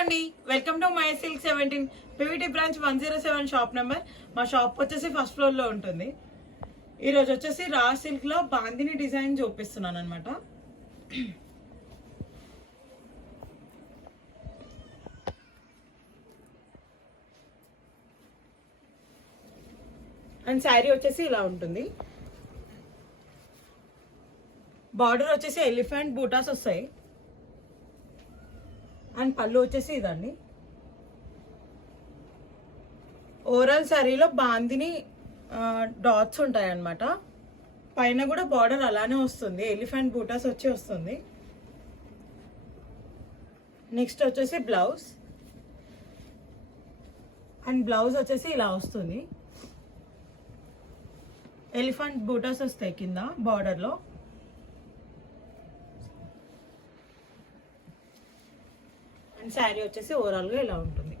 అండి, welcome to my silk 17 PVT branch 107 shop number. మా షాప్ వచ్చేసి ఫస్ట్ ఫ్లోర్ లో ఉంటుంది. ఈ రోజు వచ్చేసి రా సిల్క్ లో బాందిని డిజైన్ చూపిస్తున్నాను అనమాట. అండ్ శారీ వచ్చేసి ఇలా ఉంటుంది. బార్డర్ వచ్చేసి ఎలిఫెంట్ బూటాస్ వస్తాయి. అండ్ పళ్ళు వచ్చేసి ఇదండి. ఓవరాల్ శారీలో బాందిని డాట్స్ ఉంటాయి అన్నమాట. పైన కూడా బార్డర్ అలానే వస్తుంది, ఎలిఫెంట్ బూటాస్ వచ్చి వస్తుంది. నెక్స్ట్ వచ్చేసి బ్లౌజ్. అండ్ బ్లౌజ్ వచ్చేసి ఇలా వస్తుంది. ఎలిఫెంట్ బూటాస్ వస్తాయి కింద బార్డర్లో. అండ్ శారీ వచ్చేసి ఓవరాల్గా ఇలా ఉంటుంది.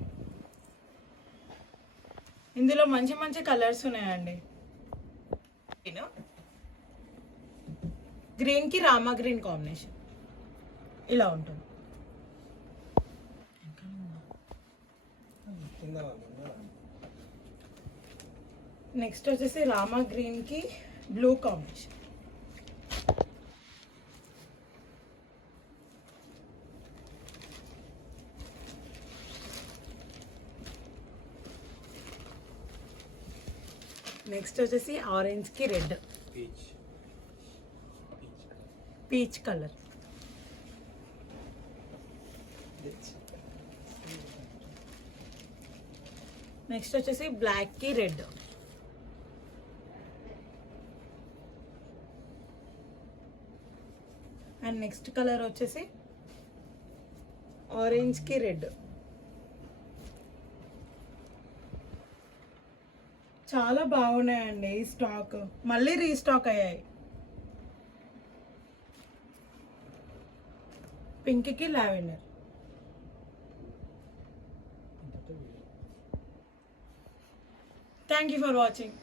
ఇందులో మంచి మంచి కలర్స్ ఉన్నాయండి. గ్రీన్ కి రామా గ్రీన్ కాంబినేషన్ ఇలా ఉంటుంది. నెక్స్ట్ వచ్చేసి రామా గ్రీన్ కి బ్లూ కాంబినేషన్. నెక్స్ట్ వచ్చేసి ఆరెంజ్ కి రెడ్, పీచ్ కలర్. నెక్స్ట్ వచ్చేసి బ్లాక్ కి రెడ్. అండ్ నెక్స్ట్ కలర్ వచ్చేసి ఆరెంజ్ కి రెడ్. చాలా బాగున్నాయండి ఈ స్టాక్, మళ్ళీ రీస్టాక్ అయ్యాయి. పింక్ కి lavender. Thank you for watching.